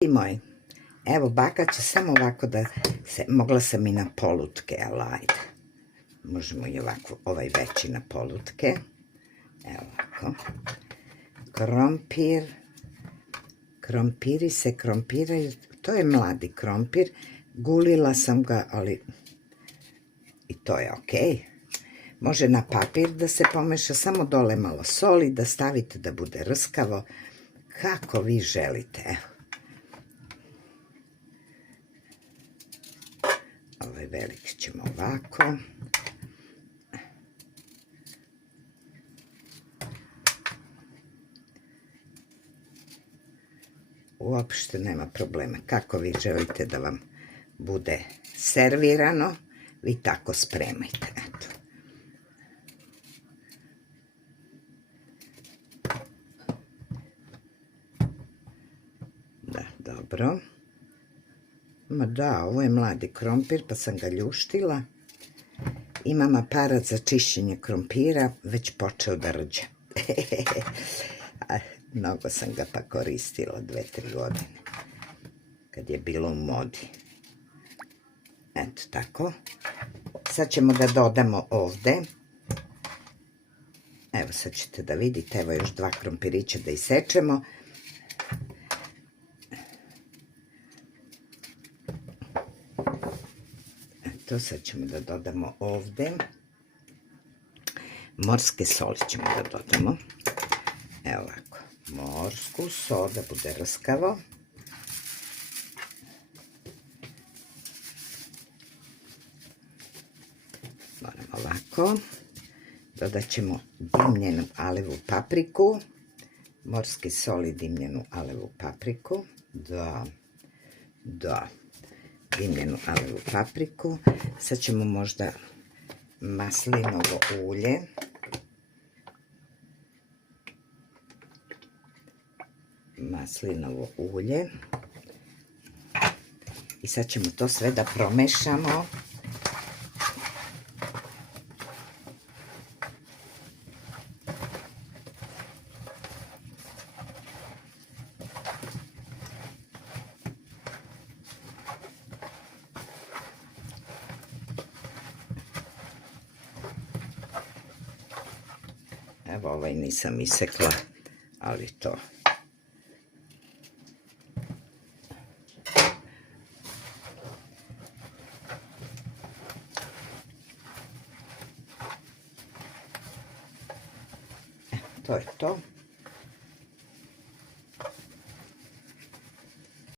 I moji, evo baka će samo ovako da se, mogla sam i na polutke, ali ajde. Možemo i ovako, ovaj veći na polutke. Evo ovako. Krompir. Krompiri se krompiraju, to je mladi krompir. Gulila sam ga, ali i to je okej. Može na papir da se pomeša, samo dole malo soli, da stavite da bude rskavo, kako vi želite. Evo. Ovaj velik ćemo ovako. Uopšte nema problema. Kako vi želite da vam bude servirano, vi tako spremajte. Eto. Da, dobro. Ma da, ovo je mladi krompir, pa sam ga ljuštila. Imam aparat za čišćenje krompira, već počeo da rđe. Mnogo sam ga pa koristila 2-3 godine, kad je bilo u modi. Eto tako. Sad ćemo da dodamo ovde. Evo sad ćete da vidite, evo još 2 krompirića da isečemo. Eto, sad ćemo da dodamo ovde. Morske soli ćemo da dodamo. Evo ovako. Morsku sol da bude rskavo. Moram ovako. Dodat ćemo dimljenu alevu papriku. Morski sol i dimljenu alevu papriku. Da. Dimljenu alevu papriku. Sad ćemo možda maslinovo ulje. Maslinovo ulje. I sad ćemo to sve da promešamo. Evo ovaj nisam isekla, ali to. To je to.